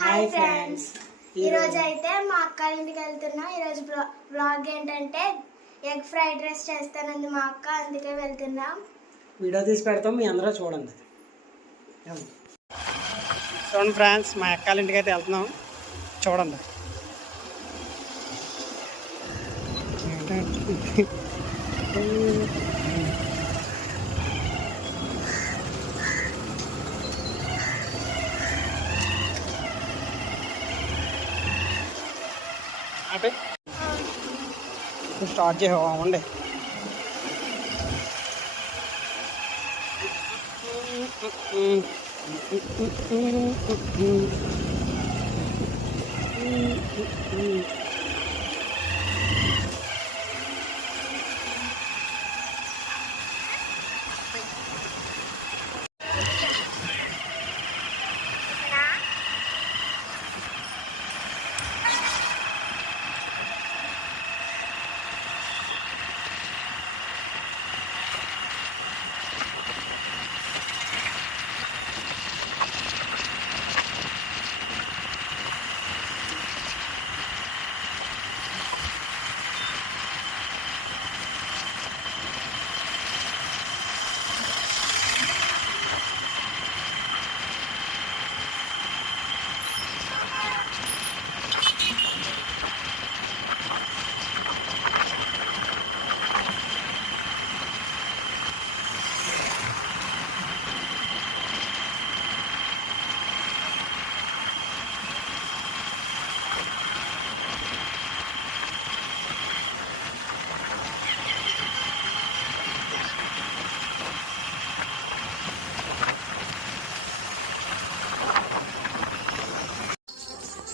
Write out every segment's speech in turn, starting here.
Hi friends, ఈరోజు అయితే మా అక్క ఇంటికి వెళ్తున్నాం. ఈరోజు బ్లాగ్ ఏంటంటే ఎగ్ ఫ్రైడ్ రైస్ చేస్తానంది మా అక్క, అందుకే వెళ్తున్నాం. వీడియో తీసి పెడతాం, మీ అందరూ చూడండి. చూడండి ఫ్రెండ్స్, మా అక్క ఇంటికి అయితే వెళ్తున్నాం, చూడండి. స్టార్ట్ చేయండి.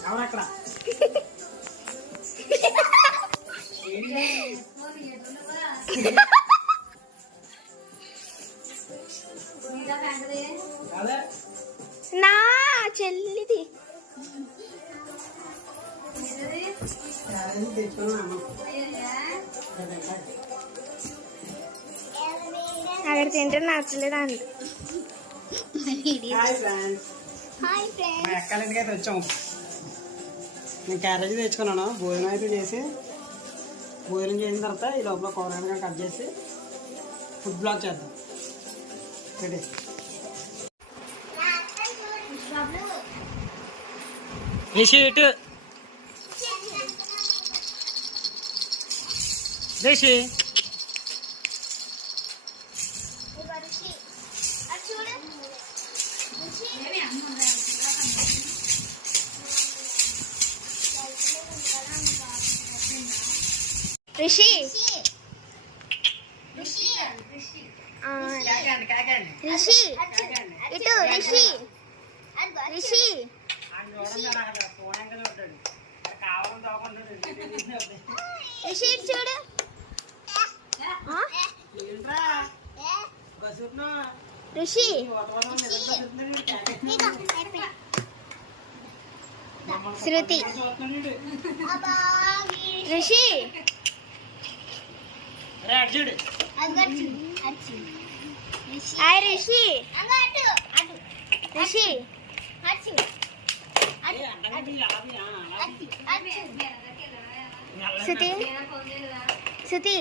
ఎవరక్కడ నా చెల్లిది అక్కడ తింటే నచ్చలేదా అండి. మా అక్కల ఇంటికి అయితే వచ్చాము. నేను క్యారేజీ తెచ్చుకున్నాను. భోజనం అయితే చేసి, భోజనం చేసిన తర్వాత ఈ లోపల కూరగాయలుగా కట్ చేసి ఫుడ్ బ్లాక్ చేద్దాం. రెడీ. రిషి ఇటు రిషి రిషి రిషి ఇటు రిషి రిషి రిషి చూడు. రిషి శృతి రిషి హాయ్ రిషి రిషి శృతి శృతి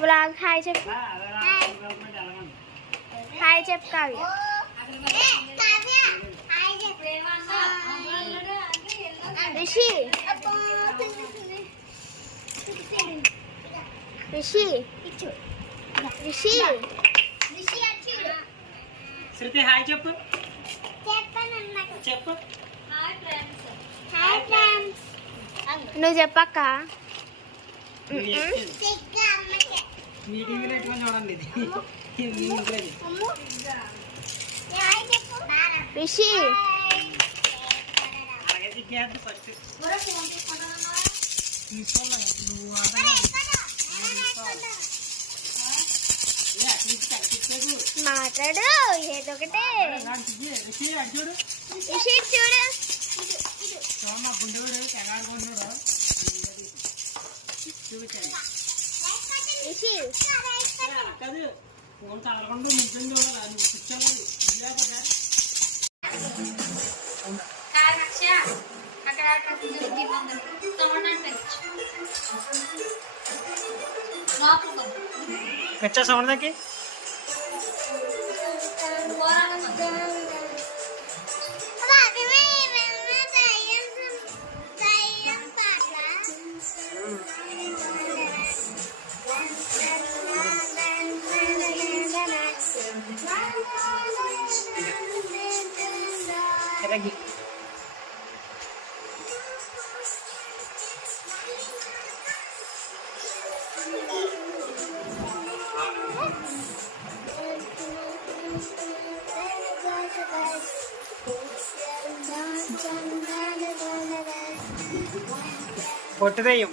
బ్లాగ్ హాయ్ చెప్పు. హాయ్ చెప్పు కావ్య. రిషి రిషి రిషి శృతి హాయ్ చెప్పు. చెప్పు. నువ్వు చెప్పక్క. మీటింగ్ పెట్టుకొని చూడండి. ఇది రిషి అలాగే దిగ్గేద్దు ఫస్ట్ తీసుకోవాలి. నువ్వు మాట్లాడు ఏదో ఒకటే. చూడు రిషి చూడు. మా గుండెడు తెగాడుకుంటున్నాడు. చూపించండి రిషి. కాదు ఫోన్ తగలకుండా నిజం చూడాలి. నువ్వు కూర్చోవాలి. వచ్చా సౌండ్ దగ్గర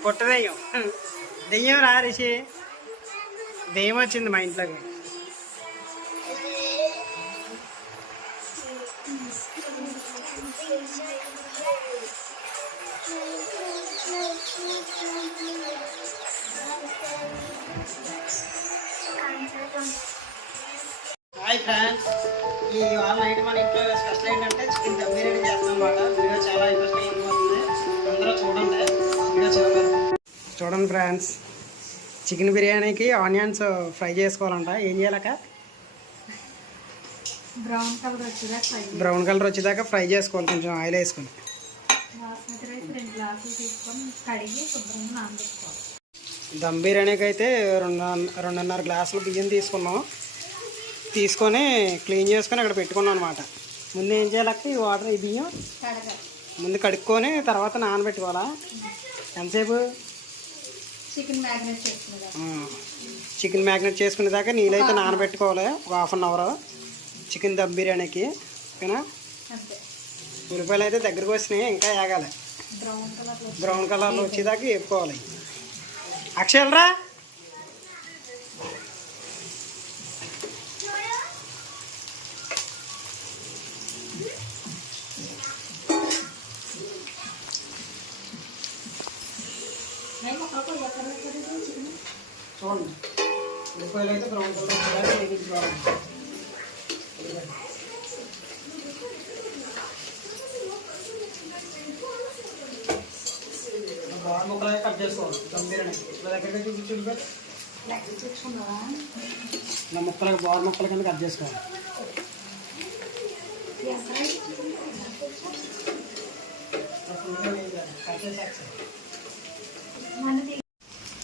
పొట్టు దెయ్యం దెయ్యం రా రిషి దెయ్యం వచ్చింది మా ఇంట్లోకి. హాయ్ ఫ్రెండ్స్, ఈ వాళ్ళ నైట్ మన ఇంట్లో స్పెషల్ ఏంటంటే చికెన్ దమ్ బిర్యానీ చేస్తాం అన్నమాట. వీడియో చాలా ఇంట్రెస్టింగ్ అయిపోతుంది, అందరూ చూడండి. వీడియో చూడండి ఫ్రెండ్స్, చికెన్ బిర్యానీకి ఆనియన్స్ ఫ్రై చేసుకోవాలంట. ఏం చేయాలక? బ్రౌన్ కలర్ వచ్చేదాకా ఫ్రై చేసుకోవాలి, కొంచెం ఆయిల్ వేసుకొని. దమ్ బిర్యానీకి అయితే 2.5 గ్లాసులు బియ్యం తీసుకొని క్లీన్ చేసుకొని అక్కడ పెట్టుకున్నాం అనమాట. ముందు ఏం చేయాలక్క? ఈ వాటర్, ఈ బియ్యం ముందు కడుక్కొని తర్వాత నానబెట్టుకోవాలా? ఎంతసేపు? చికెన్ మ్యాగ్నేట్ చేసుకునే దాకా నీళ్ళైతే నానబెట్టుకోవాలి, ఒక 1/2 అవర్ చికెన్ దమ్ బిర్యానీకి. ఓకేనా? ఉల్లిపాయలు అయితే దగ్గరకు వచ్చినాయి, ఇంకా వేగాలి. బ్రౌన్ కలర్లో వచ్చేదాకా వేపుకోవాలి. అక్షయలరా చూడండి, ఉల్లిపాయలు అయితే బ్రౌన్ కలర్ వచ్చేదాకా వేయించుకోవాలి. బాగా ముక్కలు కట్ చేసుకోవాలి. దమ్ బిర్యానీ ఇలా దగ్గరగా చూపించు. ఇలా ముక్కలు బాగా ముక్కల కింద కట్ చేసుకోవాలి.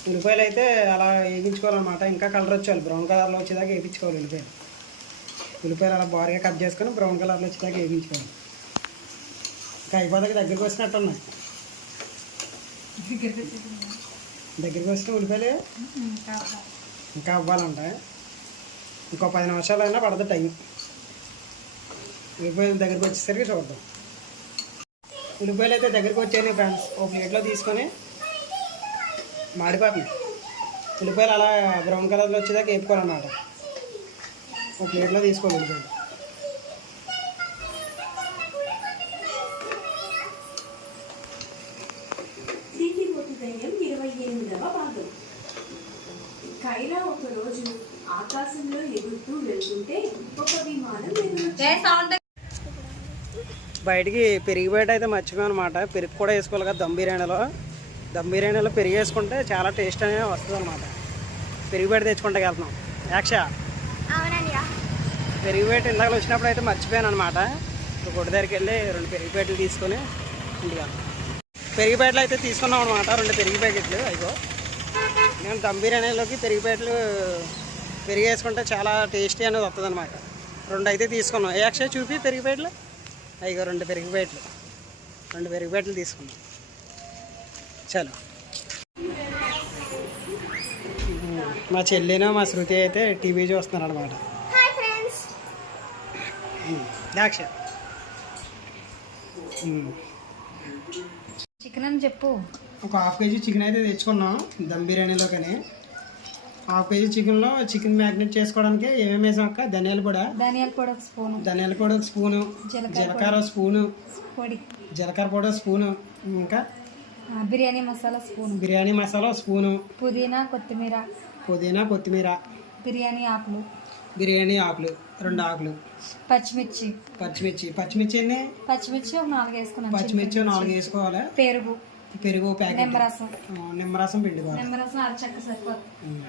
ఉల్లిపాయలు అయితే అలా వేయించుకోవాలన్నమాట. ఇంకా కలర్ వచ్చేయాలి, బ్రౌన్ కలర్లో వచ్చేదాకా వేయించుకోవాలి. ఉల్లిపాయలు అలా బాగా కట్ చేసుకొని బ్రౌన్ కలర్లో వచ్చేదాకా వేయించుకోవాలి. ఇంకా అయిపోదాక దగ్గరికి వచ్చినట్టు ఉన్నాయి. దగ్గరికి వస్తే ఉల్లిపాయలు ఇంకా అవ్వాలంట. ఇంకో 10 నిమిషాలు అయినా పడుతుంది టైం. ఉల్లిపాయలు దగ్గరికి వచ్చేసరికి చూద్దాం. ఉల్లిపాయలు అయితే దగ్గరికి వచ్చాయి ఫ్రెండ్స్. ఒక ప్లేట్లో తీసుకొని మాడిపోతుంది. ఉల్లిపాయలు అలా బ్రౌన్ కలర్లో వచ్చేదాకా వేపుకోవాలన్నమాట. ఒక ప్లేట్లో తీసుకోవాలి ఉల్లిపాయలు. కైలా ఒక రోజు ఆకాశంలో ఎగురుతూ వెళ్తుంటే ఒక విమానం బయటికి పెరిగి బయట అయితే మర్చిపోయాం అనమాట. పెరుగు కూడా వేసుకోవాలి కదా దమ్ బిర్యానీలో. దమ్ బిర్యానీలో పెరుగు వేసుకుంటే చాలా టేస్ట్ అనేది వస్తుంది అనమాట. పెరుగు బయట తెచ్చుకుంటే వెళ్తున్నాం. యాక్ష పెరుగు బయట ఇందాక వచ్చినప్పుడు అయితే మర్చిపోయాను అనమాట. ఇప్పుడు గుడి దగ్గరికి వెళ్ళి 2 పెరుగు ప్యాకెట్లు తీసుకొని ఇంటికి వెళ్తాం. పెరుగు ప్యాకెట్లు అయితే తీసుకున్నాం అనమాట, 2 పెరుగు ప్యాకెట్లు. అయిపో నేను దమ్ బిర్యానీలోకి పెరుగు ప్యాకెట్లు పెరుగు వేసుకుంటే చాలా టేస్టీ అనేది వస్తుంది అనమాట. 2 అయితే తీసుకున్నాం. యాక్ష చూపి పెరుగు ప్యాకెట్లు. అయిగో 2 పెరుగు ప్యాకెట్లు, 2 పెరుగు ప్యాకెట్లు తీసుకున్నాం. చలో, మా చెల్లినో మా శృతి అయితే టీవీ చూస్తున్నారు అనమాట. దాక్ష చికెన్ అని చెప్పు. ఒక 1/2 కేజీ చికెన్ అయితే తెచ్చుకున్నాం దమ్ బిర్యానీలో. కానీ 1/2 కేజీ చికెన్లో చికెన్ మ్యాగ్నేట్ చేసుకోవడానికి ఏమేమి వేసాం అక్క? ధనియాల పొడి ఒక స్పూను, జీలకర్ర స్పూను, జీలకర్ర పొడి స్పూను, ఇంకా బిర్యానీ మసాలా స్పూను, పుదీనా కొత్తిమీర, బిర్యానీ ఆకులు, 2 ఆకులు, పచ్చిమిర్చి పచ్చిమిర్చి ఎన్ని? పచ్చిమిర్చి ఒక 4 వేసుకున్నాను. పచ్చిమిర్చి 4 వేసుకోవాలి. పెరుగు ప్యాకెట్, నిమ్మరసం పిండుకోవాలి. నిమ్మరసం అరచక్క సరిపోతుంది.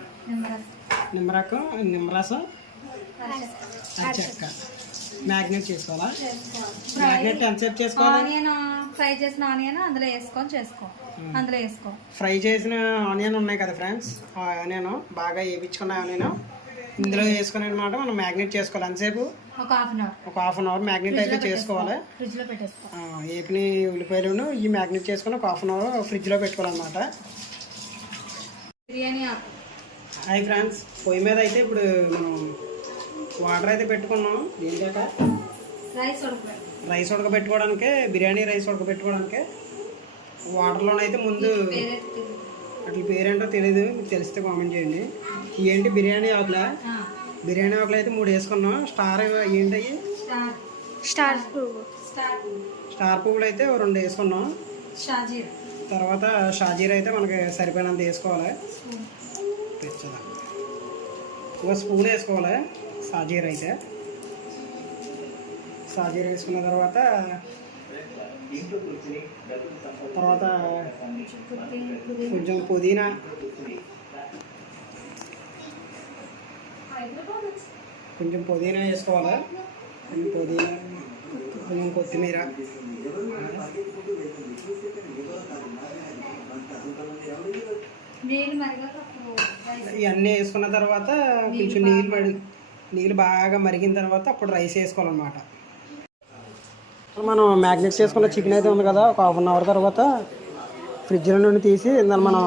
నిమ్మరసం అరచక్క మ్యాగ్నెట్ చేసుకోవాలా? మ్యాగ్నెట్ ఎంతసేపు చేసుకోవాలి? ఆనియన్ ఫ్రై చేసిన ఆనియన్ అందులో వేసుకొని ఫ్రై చేసిన ఆనియన్ ఉన్నాయి కదా ఫ్రెండ్స్, ఆ ఆనియన్ బాగా వేయించుకున్న ఆనియన్ ఇందులో వేసుకుని అనమాట మనం మ్యాగ్నెట్ చేసుకోవాలి. ఎంతసేపు? ఒక హాఫ్ అన్ అవర్ మ్యాగ్నెట్ అయితే చేసుకోవాలి. ఫ్రిడ్జ్ లో పెట్టేసుకో. ఏపిని ఉల్లిపాయలను ఈ మ్యాగ్నెట్ చేసుకుని ఒక హాఫ్ అన్ అవర్ ఫ్రిడ్జ్లో పెట్టుకోవాలన్నమాట. బిర్యానీ ఆకు. హాయ్ ఫ్రెండ్స్, పొయ్యి మీద అయితే ఇప్పుడు మనం వాటర్ అయితే పెట్టుకున్నాం. ఏంటంటే రైస్ ఉడకబెట్టుకోవడానికి, బిర్యానీ రైస్ ఉడకబెట్టుకోవడానికి వాటర్లోనైతే ముందు అట్లా పేరేంటో తెలియదు, మీకు తెలిస్తే కామెంట్ చేయండి. ఏంటి బిర్యానీ ఆకులా? బిర్యానీ ఆకులు అయితే 3 వేసుకున్నాం. స్టార్ ఏంటి? స్టార్ పువ్వులు అయితే 2 వేసుకున్నాం. తర్వాత షాజీర్ అయితే మనకి సరిపోయినంత వేసుకోవాలి. తెచ్చదా ఒక స్పూన్ వేసుకోవాలి షాజీర్ అయితే. షాజీర్ వేసుకున్న తర్వాత కొంచెం పుదీనా, వేసుకోవాలి. కొంచెం కొత్తిమీర, ఇవన్నీ వేసుకున్న తర్వాత కొంచెం నీళ్ళు బాగా మరిగిన తర్వాత అప్పుడు రైస్ వేసుకోవాలన్నమాట. మనం మ్యాగ్నెట్ చేసుకున్న చికెన్ అయితే ఉంది కదా, ఒక హాఫ్ అన్ అవర్ తర్వాత ఫ్రిడ్జ్లో నుండి తీసి దాన్ని మనం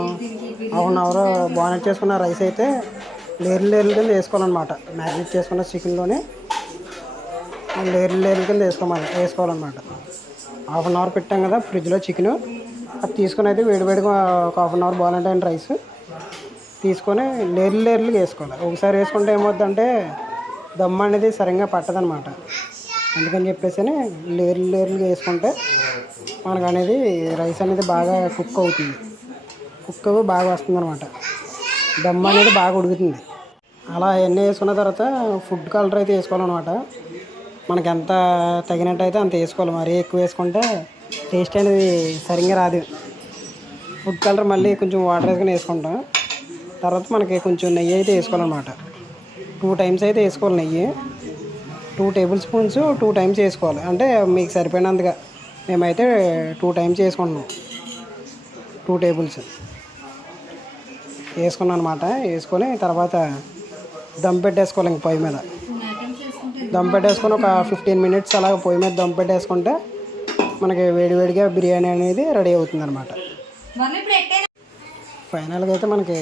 హాఫ్ అన్ అవర్ బాయిల్ చేసుకున్న రైస్ అయితే లేయర్లు కింద వేసుకోవాలన్నమాట. మ్యాగ్నెట్ చేసుకున్న చికెన్లోనే లేయర్లు కింద వేసుకోవాలన్నమాట. హాఫ్ అన్ అవర్ పెట్టాం కదా ఫ్రిడ్జ్లో చికెన్, అది తీసుకొని అయితే వేడివేడిగా ఒక హాఫ్ అన్ అవర్ బాయిల్ అయిన రైస్ తీసుకొని లేయర్లు వేసుకోవాలి. ఒకసారి వేసుకుంటే ఏమవుతుందంటే దమ్ అనేది సరిగ్గా పట్టదనమాట. అందుకని చెప్పేసి లేయర్లు వేసుకుంటే మనకు అనేది రైస్ అనేది బాగా కుక్ బాగా వస్తుంది అనమాట. దమ్ అనేది బాగా ఉడుకుతుంది. అలా ఎన్ని వేసుకున్న తర్వాత ఫుడ్ కలర్ అయితే వేసుకోవాలన్నమాట. మనకి ఎంత తగినట్టు అయితే అంత వేసుకోవాలి. మరీ ఎక్కువ వేసుకుంటే టేస్ట్ అనేది సరిగ్గా రాదు. ఫుడ్ కలర్ మళ్ళీ కొంచెం వాటర్ వేసుకుంటాం. తర్వాత మనకి కొంచెం నెయ్యి అయితే వేసుకోవాలన్నమాట. 2 టైమ్స్ అయితే వేసుకోవాలి నెయ్యి. 2 టేబుల్ స్పూన్స్ 2 టైమ్స్ వేసుకోవాలి. అంటే మీకు సరిపోయినంతగా. మేమైతే 2 టైమ్స్ వేసుకుంటున్నాం. 2 టేబుల్స్ వేసుకున్నాం అనమాట. వేసుకొని తర్వాత దమ్ పెట్టేసుకోవాలి. ఇంక పొయ్యి మీద దమ్ పెట్టేసుకొని ఒక 15 మినిట్స్ అలా పొయ్యి మీద దమ్ పెట్టేసుకుంటే మనకి వేడివేడిగా బిర్యానీ అనేది రెడీ అవుతుంది అనమాట. ఫైనల్గా అయితే మనకి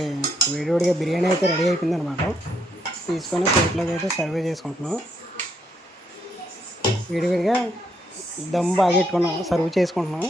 వేడివేడిగా బిర్యానీ అయితే రెడీ అయిపోయింది అనమాట. తీసుకొని ప్లేట్లోకి అయితే సర్వ్ చేసుకుంటున్నాం. వేడివేడిగా దమ్ బాగా పెట్టుకున్నాం, సర్వ్ చేసుకుంటున్నాం.